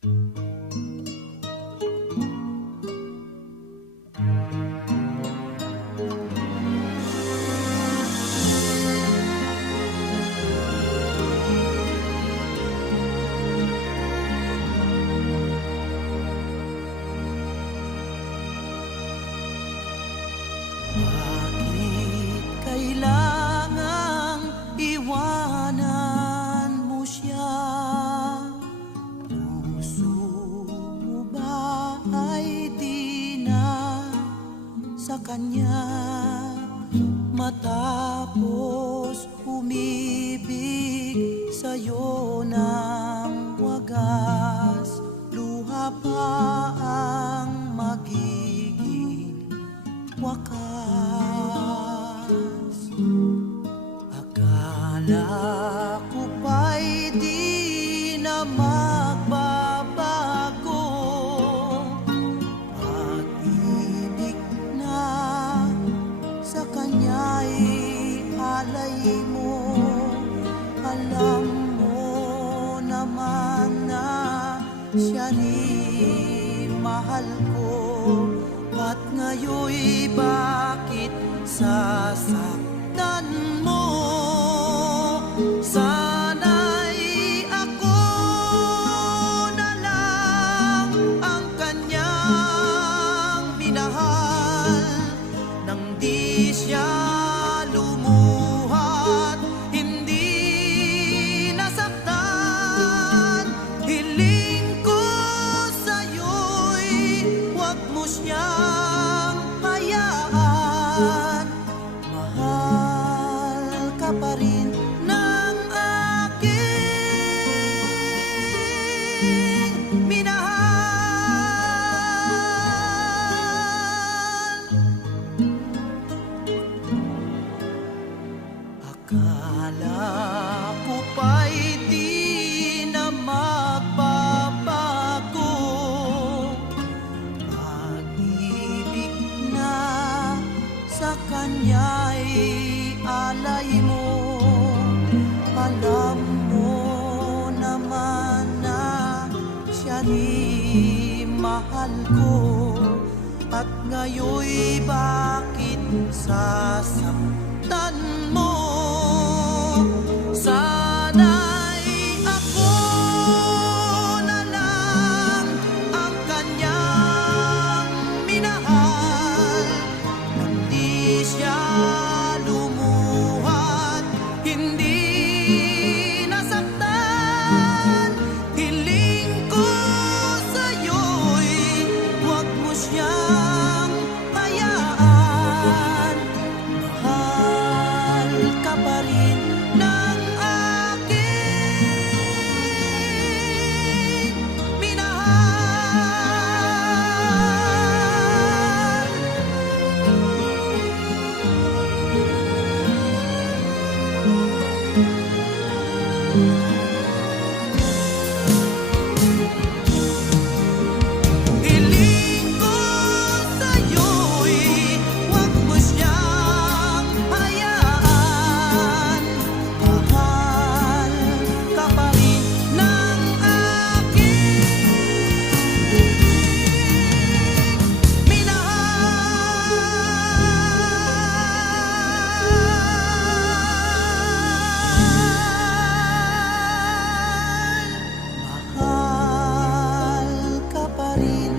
Bakit kailangang iwanan mo siya? Puso mo ba ay di na sa kanya? Matapos umibig sa'yo ng wagas, luha pa ang magiging wakas. Akala ko pa'y di na magbabago, pag-ibig na sa kanya'y alay mo. Alam mo naman na siya rin mahal ko, at ngayon'y bakit sasaktan mo? Sana'y ako na lang ang kanyang minahal, nang di siya lumuhat, hindi nasaktan. Hiling ko sa'yo'y huwag mo siyang hayaan. Mahal ka pa rin ng aking minahal. Akala ko pa'y di na magbabago, pag-ibig na sa kanya'y alay mo. Alam mo naman na siya rin mahal ko, at ngayon'y bakit sasaktan mo? Sana'y ako na lang ang kanyang minahal, nang di siya lumuhat, hindi nasaktan. Hiling ko sa'yo'y huwag mo siyang hayaan. Mahal ka pa rin ng aking minahal. Hiling ko sa'yo'y huwag mo siyang hayaan. Mahal ka pa rin ng aking minahal. Mahal ka pa rin